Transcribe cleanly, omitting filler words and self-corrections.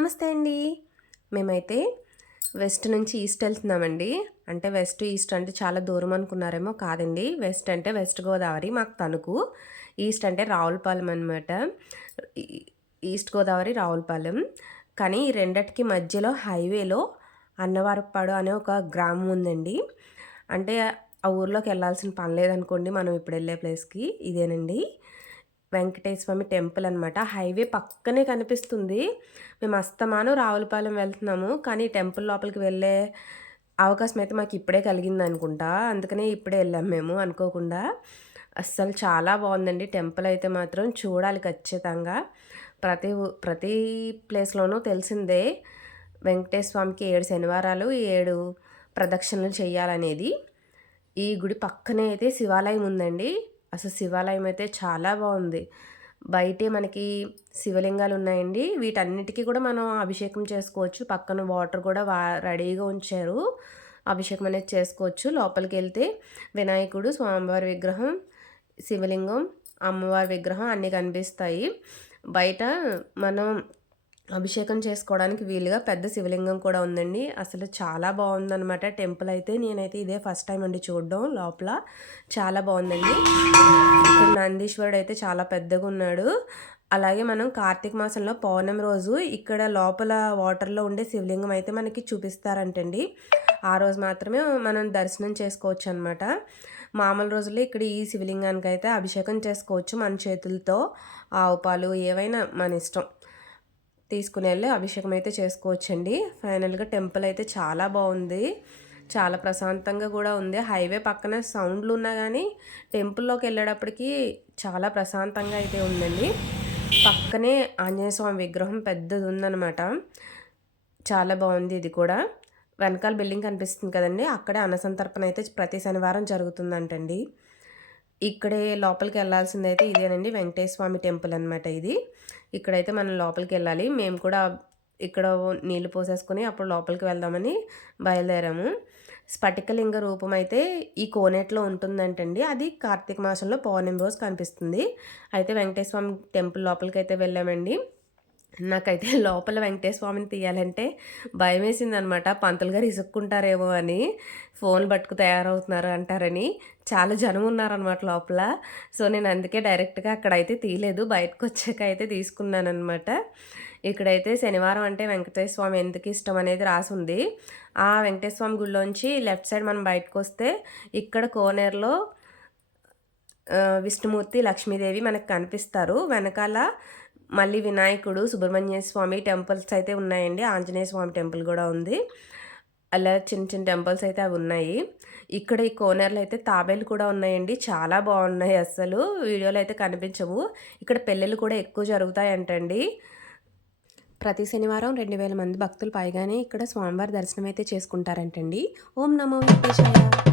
నమస్తే అండి. మేమైతే వెస్ట్ నుంచి ఈస్ట్ వెళ్తున్నామండి. అంటే వెస్ట్, ఈస్ట్ అంటే చాలా దూరం అనుకున్నారేమో, కాదండి. వెస్ట్ అంటే వెస్ట్ గోదావరి, మాకు తణుకు. ఈస్ట్ అంటే రావులపాలెం అనమాట. ఈ ఈస్ట్ గోదావరి, రావులపాలెం. కానీ ఈ రెండిటికి మధ్యలో హైవేలో అన్నవరపాడు అనే ఒక గ్రామం ఉందండి. అంటే ఆ ఊర్లోకి వెళ్ళాల్సిన పని లేదనుకోండి, మనం ఇప్పుడు వెళ్ళే ప్లేస్కి. ఇదేనండి వెంకటేశ్వర స్వామి టెంపుల్ అనమాట. హైవే పక్కనే కనిపిస్తుంది. మేము అస్తమానం రావులపాలెం వెళ్తున్నాము. కానీ టెంపుల్ లోపలికి వెళ్ళే అవకాశం అయితే మాకు ఇప్పుడే కలిగిందనుకుంటా. అందుకనే ఇప్పుడే వెళ్ళాము మేము అనుకోకుండా. అస్సలు చాలా బాగుందండి టెంపుల్ అయితే మాత్రం చూడాలి ఖచ్చితంగా. ప్రతి ప్లేస్‌లోనూ తెలిసిందే వెంకటేశ్వర స్వామికి 7 శనివారాలు 7 ప్రదక్షిణలు చేయాలనేది. ఈ గుడి పక్కనే అయితే శివాలయం ఉందండి. అసలు శివాలయం అయితే చాలా బాగుంది. బయటే మనకి శివలింగాలు ఉన్నాయండి. వీటన్నిటికీ కూడా మనం అభిషేకం చేసుకోవచ్చు. పక్కన వాటర్ కూడా రెడీగా ఉంచారు. అభిషేకం అనేది చేసుకోవచ్చు. లోపలికి వెళ్తే వినాయకుడు, స్వామివారి విగ్రహం, శివలింగం, అమ్మవారి విగ్రహం అన్నీ కనిపిస్తాయి. బయట మనం అభిషేకం చేసుకోవడానికి వీలుగా పెద్ద శివలింగం కూడా ఉందండి. అసలు చాలా బాగుందనమాట టెంపుల్ అయితే. నేనైతే ఇదే ఫస్ట్ టైం అండి చూడడం లోపల. చాలా బాగుందండి. ఇక్కడ నందీశ్వరుడు అయితే చాలా పెద్దగా ఉన్నాడు. అలాగే మనం కార్తీక మాసంలో పౌర్ణమి రోజు ఇక్కడ లోపల వాటర్లో ఉండే శివలింగం అయితే మనకి చూపిస్తారంటండి. ఆ రోజు మాత్రమే మనం దర్శనం చేసుకోవచ్చు అనమాట. మామూలు రోజుల్లో ఇక్కడ ఈ శివలింగానికి అయితే అభిషేకం చేసుకోవచ్చు మన చేతులతో. ఆవు పాలు ఏవైనా మన ఇష్టం తీసుకుని వెళ్ళి అభిషేకం అయితే చేసుకోవచ్చండి. ఫైనల్గా టెంపుల్ అయితే చాలా బాగుంది. చాలా ప్రశాంతంగా కూడా ఉంది. హైవే పక్కన సౌండ్లు ఉన్నా కానీ టెంపుల్లోకి వెళ్ళేటప్పటికి చాలా ప్రశాంతంగా అయితే ఉందండి. పక్కనే ఆంజనేయ స్వామి విగ్రహం పెద్దది ఉందన్నమాట. చాలా బాగుంది ఇది కూడా. వెనకాల బిల్డింగ్ కనిపిస్తుంది కదండి, అక్కడే అన్నసంతర్పణ అయితే ప్రతి శనివారం జరుగుతుందంటండి. ఇక్కడే లోపలికి వెళ్ళాల్సిందైతే ఇదేనండి వెంకటేశ్వర స్వామి టెంపుల్ అనమాట ఇది. ఇక్కడైతే మనం లోపలికి వెళ్ళాలి. మేము కూడా ఇక్కడ నీళ్లు పోసేసుకొని అప్పుడు లోపలికి వెళ్దామని బయలుదేరాము. స్ఫటికలింగ రూపం అయితే ఈ కోనేట్లో ఉంటుందంటండి. అది కార్తీక మాసంలో పౌర్ణమి రోజు కనిపిస్తుంది. అయితే వెంకటేశ్వర స్వామి టెంపుల్ లోపలికి అయితే వెళ్ళామండి. నాకైతే లోపల వెంకటేశ్వర స్వామిని తీయాలంటే భయమేసిందనమాట. పంతులు గారు ఇసుక్కుంటారేమో అని, ఫోన్లు పట్టుకు తయారవుతున్నారు అంటారని. చాలా జనం ఉన్నారనమాట లోపల. సో నేను అందుకే డైరెక్ట్గా అక్కడైతే తీయలేదు, బయటకు వచ్చాక అయితే తీసుకున్నానమాట. ఇక్కడైతే శనివారం అంటే వెంకటేశ్వర స్వామి ఎందుకు ఇష్టం అనేది రాసి ఉంది. ఆ వెంకటేశ్వర స్వామి గుడిలోంచి లెఫ్ట్ సైడ్ మనం బయటకు వస్తే ఇక్కడ కోనేరులో విష్ణుమూర్తి, లక్ష్మీదేవి మనకు కనిపిస్తారు. వెనకాల మళ్ళీ వినాయకుడు, సుబ్రహ్మణ్య స్వామి టెంపుల్స్ అయితే ఉన్నాయండి. ఆంజనేయ స్వామి టెంపుల్ కూడా ఉంది. అలా చిన్న చిన్న టెంపుల్స్ అయితే అవి ఉన్నాయి. ఇక్కడ ఈ కోనేరులో అయితే తాబేలు కూడా ఉన్నాయండి. చాలా బాగున్నాయి. అస్సలు వీడియోలో అయితే కనిపించవు. ఇక్కడ పెళ్ళిళ్ళు కూడా ఎక్కువ జరుగుతాయంటండి. ప్రతి శనివారం 2000 మంది భక్తులు పైగానే ఇక్కడ స్వామివారి దర్శనం అయితే చేసుకుంటారంటండి. ఓం నమో వెంకటేశాయ.